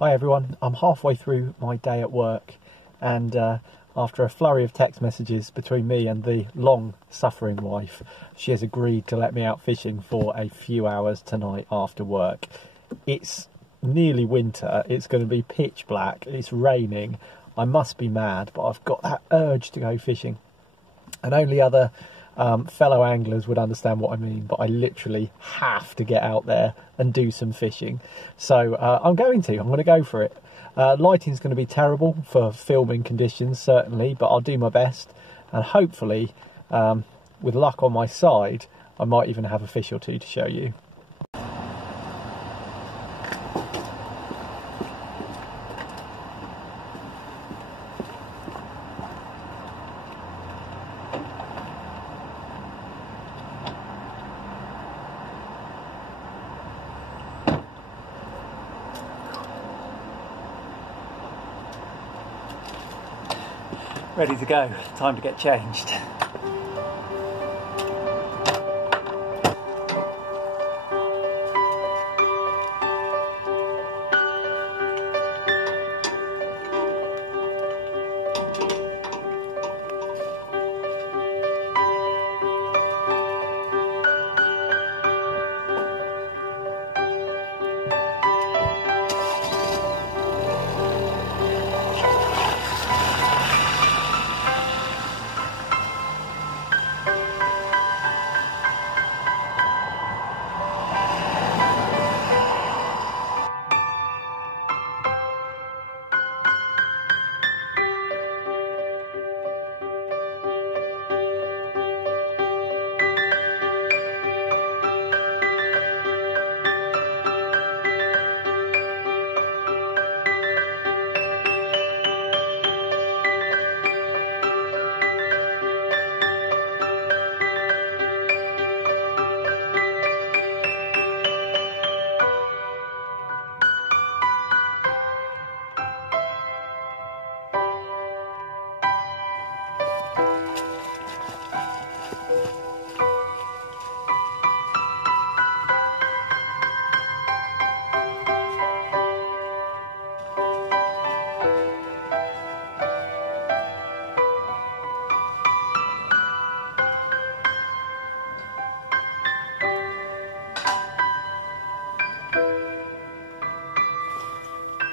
Hi everyone, I'm halfway through my day at work and after a flurry of text messages between me and the long-suffering wife, she has agreed to let me out fishing for a few hours tonight after work. It's nearly winter, it's going to be pitch black, it's raining, I must be mad, but I've got that urge to go fishing. And only other fellow anglers would understand what I mean, but I literally have to get out there and do some fishing. So I'm going to go for it. Lighting's going to be terrible for filming conditions, certainly, but I'll do my best. And hopefully, with luck on my side, I might even have a fish or two to show you. Ready to go, time to get changed.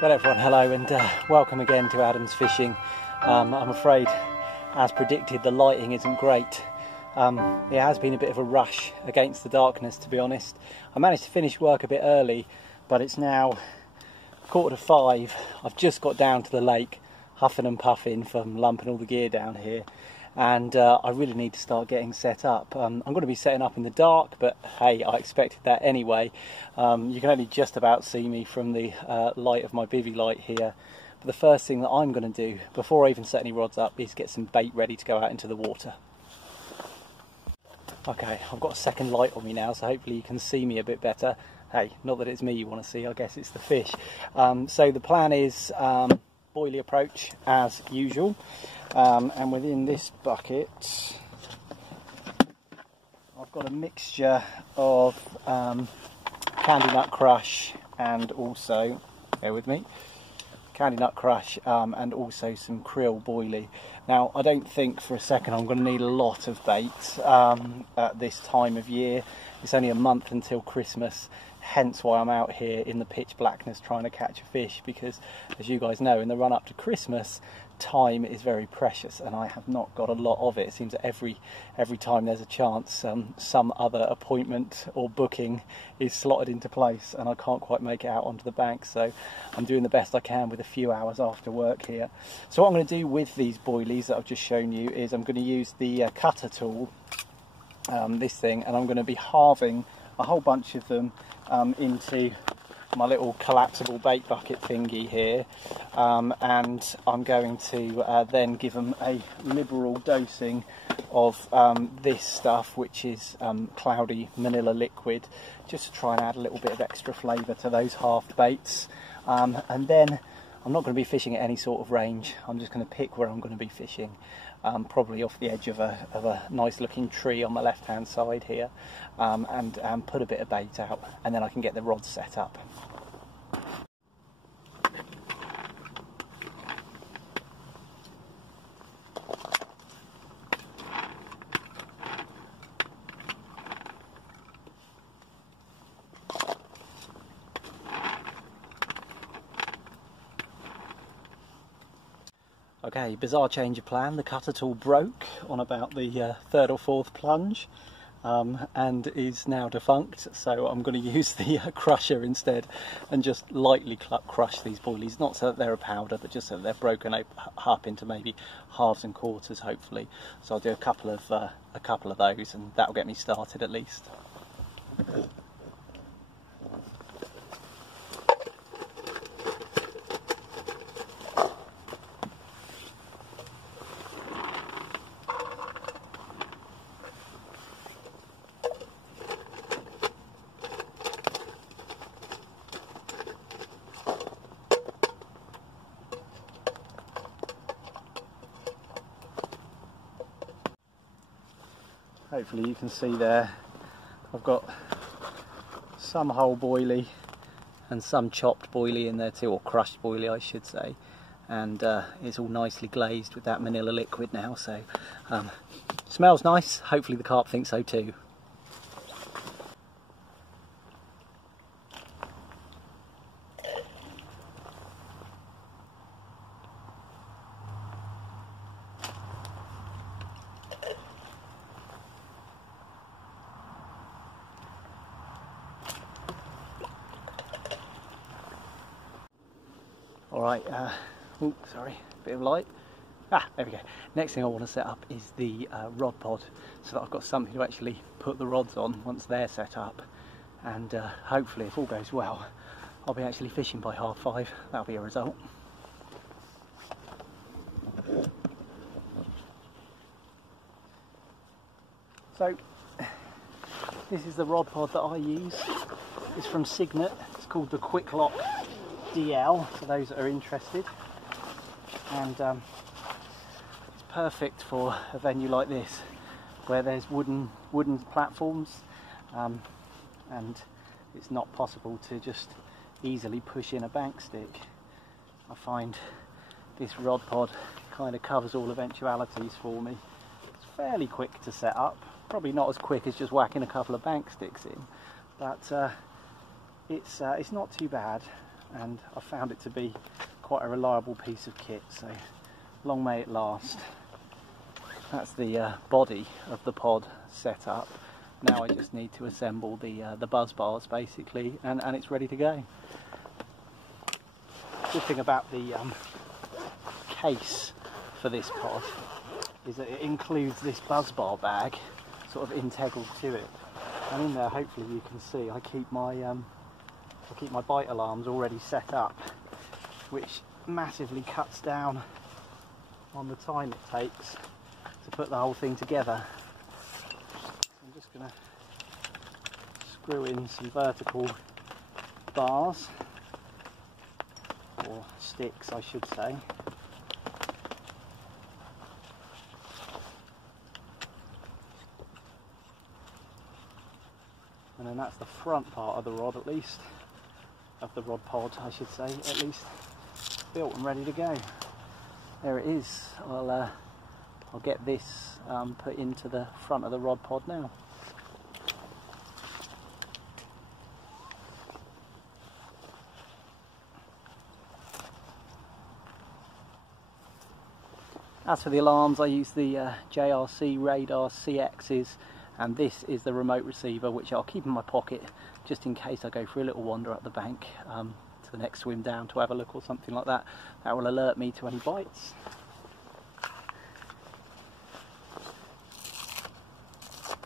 Well everyone, hello and welcome again to Adam's Fishing. I'm afraid, as predicted, the lighting isn't great. It has been a bit of a rush against the darkness, to be honest. I managed to finish work a bit early, but it's now 4:45. I've just got down to the lake, huffing and puffing from lumping all the gear down here. And I really need to start getting set up. I'm going to be setting up in the dark, but hey, I expected that anyway. You can only just about see me from the light of my bivvy light here. But the first thing that I'm going to do, before I even set any rods up, is get some bait ready to go out into the water. Okay, I've got a second light on me now, so hopefully you can see me a bit better. Hey, not that it's me you want to see, I guess it's the fish. So the plan is boilie approach as usual. And within this bucket I've got a mixture of candy nut crush and also, bear with me, candy nut crush and also some krill boilie. Now I don't think for a second I'm going to need a lot of bait at this time of year. It's only a month until Christmas, hence why I'm out here in the pitch blackness trying to catch a fish, because as you guys know, in the run up to Christmas, time is very precious and I have not got a lot of it. It seems that every time there's a chance some other appointment or booking is slotted into place and I can't quite make it out onto the bank, so I'm doing the best I can with a few hours after work here. So what I'm going to do with these boilies that I've just shown you is I'm going to use the cutter tool, this thing, and I'm going to be halving a whole bunch of them into my little collapsible bait bucket thingy here, and I'm going to then give them a liberal dosing of this stuff, which is cloudy manila liquid, just to try and add a little bit of extra flavour to those halved baits. And then I'm not going to be fishing at any sort of range. I'm just going to pick where I'm going to be fishing, probably off the edge of a nice looking tree on my left hand side here, and put a bit of bait out, and then I can get the rod set up. Okay, bizarre change of plan. The cutter tool broke on about the third or fourth plunge and is now defunct, so I'm going to use the crusher instead and just lightly crush these boilies, not so that they're a powder, but just so that they're broken up into maybe halves and quarters, hopefully. So I'll do a couple of those, and that'll get me started at least. Hopefully you can see there, I've got some whole boilie and some chopped boilie in there too, or crushed boilie I should say, and it's all nicely glazed with that manila liquid now, so smells nice. Hopefully the carp thinks so too. Alright, oh sorry, bit of light. There we go. Next thing I want to set up is the rod pod, so that I've got something to actually put the rods on once they're set up, and hopefully, if all goes well, I'll be actually fishing by 5:30. That'll be a result. So this is the rod pod that I use. It's from Signet. It's called the Quick Lock DL, for those that are interested, and it's perfect for a venue like this where there's wooden platforms, and it's not possible to just easily push in a bank stick. I find this rod pod kind of covers all eventualities for me. It's fairly quick to set up, probably not as quick as just whacking a couple of bank sticks in, but it's not too bad, and I found it to be quite a reliable piece of kit, so long may it last. That's the body of the pod set up. Now I just need to assemble the buzz bars basically, and it's ready to go. Good thing about the case for this pod is that it includes this buzz bar bag sort of integral to it, and in there hopefully you can see I keep my bite alarms already set up, which massively cuts down on the time it takes to put the whole thing together. I'm just going to screw in some vertical bars, or sticks I should say. And then that's the front part of the rod, at least, of the rod pod I should say, at least, built and ready to go. There it is. I'll get this put into the front of the rod pod now. As for the alarms, I use the JRC Radar CXs, and this is the remote receiver, which I'll keep in my pocket just in case I go for a little wander up the bank to the next swim down to have a look or something like that. That will alert me to any bites.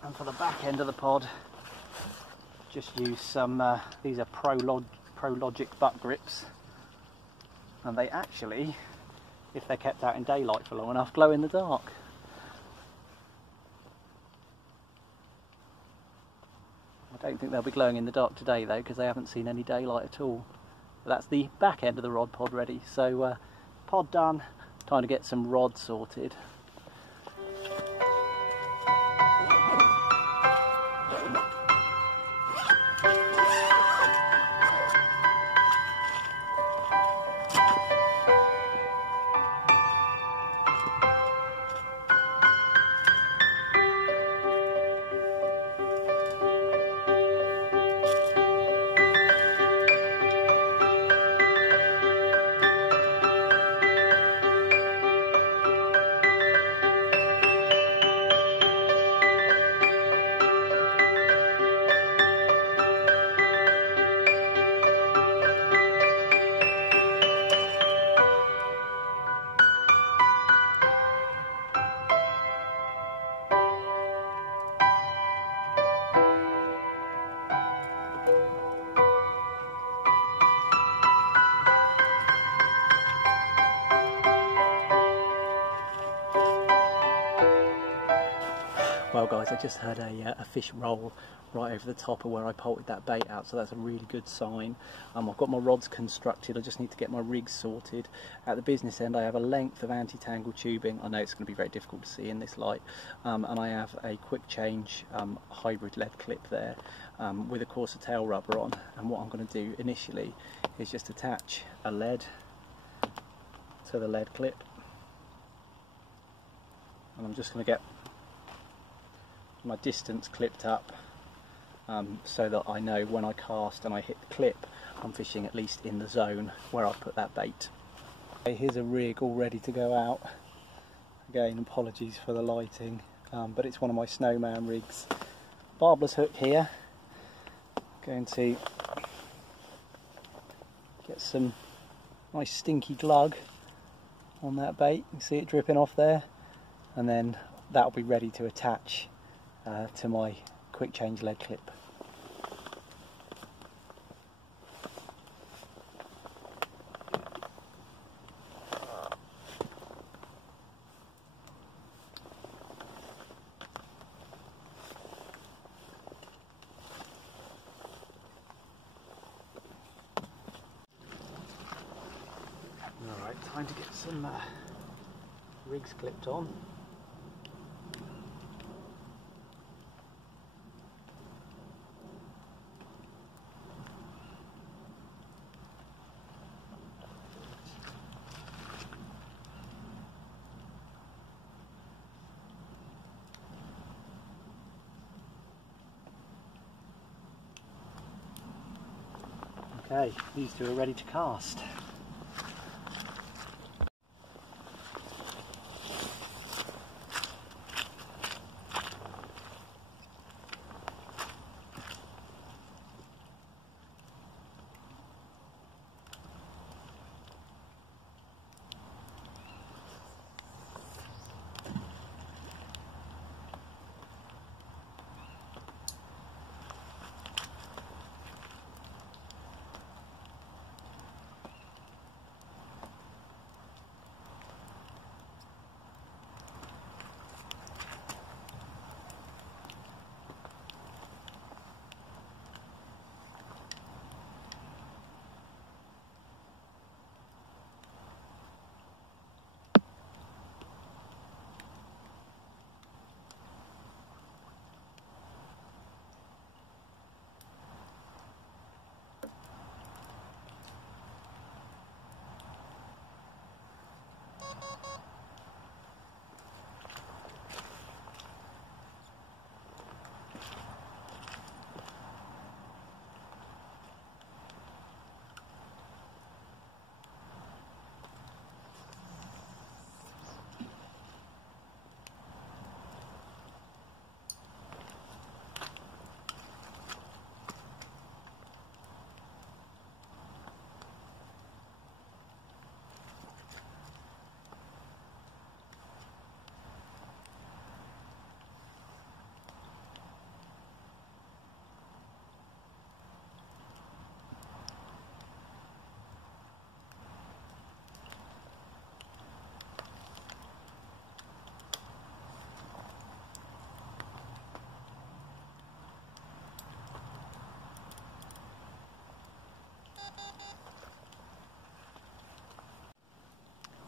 And for the back end of the pod, just use some, these are ProLogic butt grips, and they actually, if they're kept out in daylight for long enough, glow in the dark. I don't think they'll be glowing in the dark today though, because they haven't seen any daylight at all. But that's the back end of the rod pod ready. So pod done, time to get some rods sorted. Well guys, I just heard a fish roll right over the top of where I polted that bait out, so that's a really good sign. I've got my rods constructed, I just need to get my rigs sorted. At the business end I have a length of anti-tangle tubing. I know it's going to be very difficult to see in this light, and I have a quick change hybrid lead clip there with a coarser tail rubber on, and what I'm going to do initially is just attach a lead to the lead clip, and I'm just going to get my distance clipped up so that I know when I cast and I hit the clip I'm fishing at least in the zone where I put that bait. Okay, here's a rig all ready to go out. Again, apologies for the lighting, but it's one of my snowman rigs. Barbless hook here. Going to get some nice stinky glug on that bait. You can see it dripping off there, and then that'll be ready to attach to my quick change lead clip. Alright, time to get some rigs clipped on. Okay, these two are ready to cast.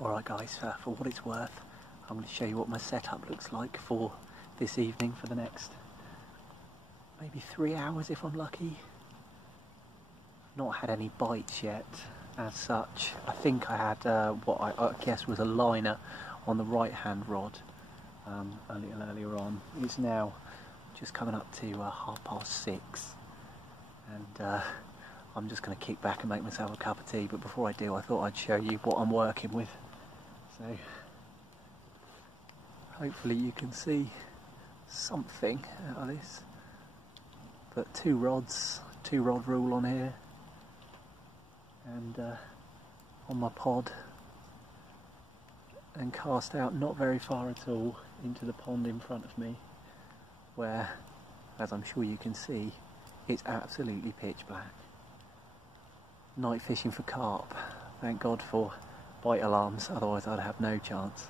Alright guys, for what it's worth, I'm going to show you what my setup looks like for this evening for the next maybe 3 hours if I'm lucky. Not had any bites yet as such. I think I had what I guess was a liner on the right hand rod a little earlier on. It's now just coming up to 6:30, and I'm just going to kick back and make myself a cup of tea, but before I do I thought I'd show you what I'm working with. So hopefully you can see something out of this. But two rod rule on here, and on my pod, and cast out not very far at all into the pond in front of me, where, as I'm sure you can see, it's absolutely pitch black. Night fishing for carp. Thank God for bite alarms, otherwise I'd have no chance.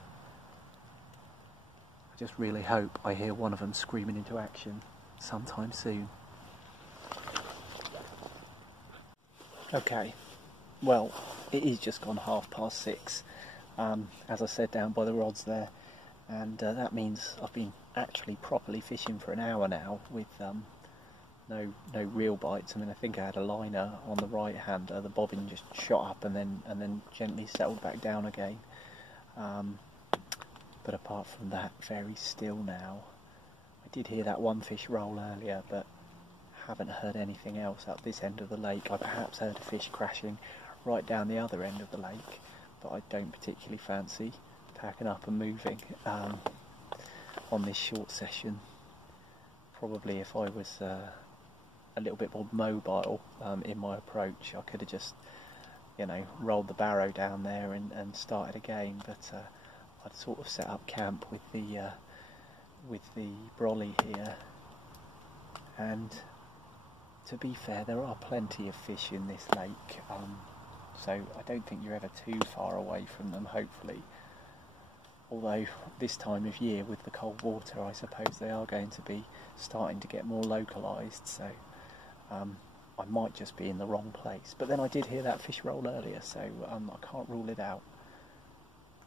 I just really hope I hear one of them screaming into action sometime soon. Okay, well, it is just gone 6:30, as I said, down by the rods there, and that means I've been actually properly fishing for an hour now with no real bites. I mean, I think I had a liner on the right hander, the bobbin just shot up and then gently settled back down again. But apart from that, very still now. I did hear that one fish roll earlier, but haven't heard anything else up this end of the lake. I perhaps heard a fish crashing right down the other end of the lake, but I don't particularly fancy packing up and moving on this short session. Probably if I was a little bit more mobile in my approach, I could have just, you know, rolled the barrow down there and started again, but I'd sort of set up camp with the brolly here, and to be fair, there are plenty of fish in this lake, so I don't think you're ever too far away from them, hopefully. Although this time of year with the cold water, I suppose they are going to be starting to get more localised, so I might just be in the wrong place. But then I did hear that fish roll earlier, so I can't rule it out.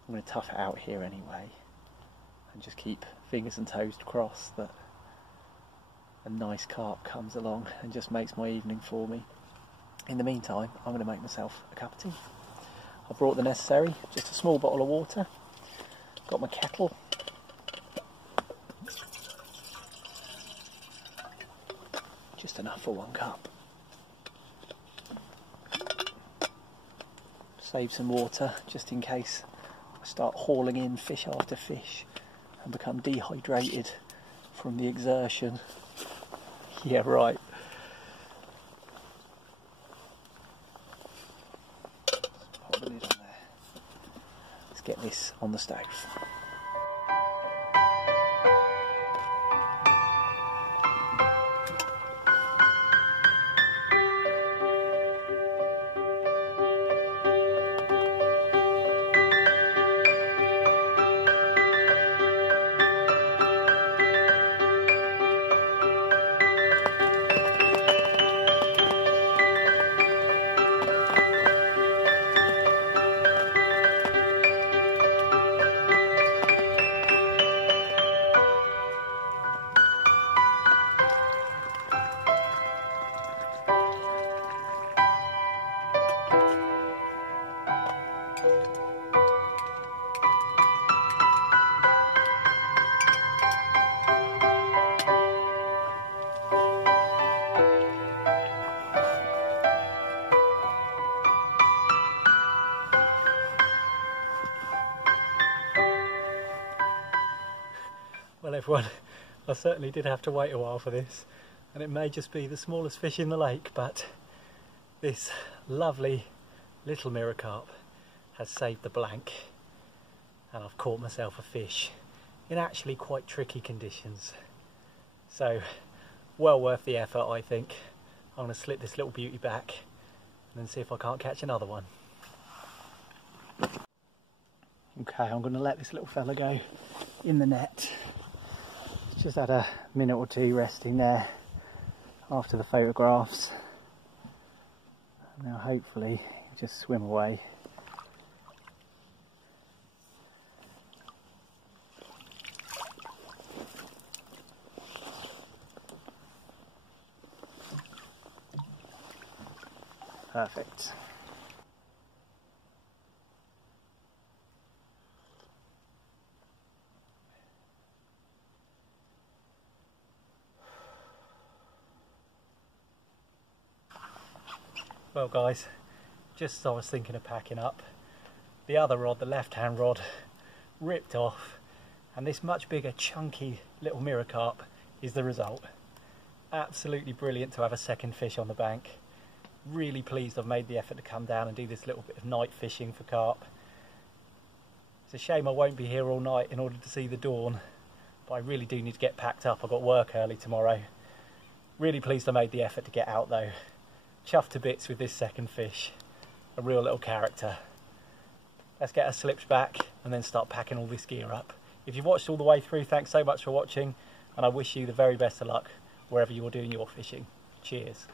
I'm going to tough it out here anyway, and just keep fingers and toes crossed that a nice carp comes along and just makes my evening for me. In the meantime, I'm going to make myself a cup of tea. I brought the necessary, just a small bottle of water, got my kettle, just enough for one cup. Save some water just in case I start hauling in fish after fish and become dehydrated from the exertion. Yeah, right. Pop the lid on there. Let's get this on the stove. Well everyone, I certainly did have to wait a while for this, and it may just be the smallest fish in the lake, but this lovely little mirror carp has saved the blank, and I've caught myself a fish in actually quite tricky conditions. So well worth the effort, I think. I'm going to slip this little beauty back and then see if I can't catch another one. Okay, I'm going to let this little fella go in the net. Just had a minute or two resting there after the photographs. Now hopefully he'll just swim away. Perfect. Well guys, just as I was thinking of packing up, the other rod, the left hand rod, ripped off, and this much bigger chunky little mirror carp is the result. Absolutely brilliant to have a second fish on the bank. Really pleased I've made the effort to come down and do this little bit of night fishing for carp. It's a shame I won't be here all night in order to see the dawn, but I really do need to get packed up. I've got work early tomorrow. Really pleased I made the effort to get out though. Chuffed to bits with this second fish. A real little character. Let's get our slips back and then start packing all this gear up If you've watched all the way through, thanks so much for watching, and I wish you the very best of luck wherever you're doing your fishing. Cheers.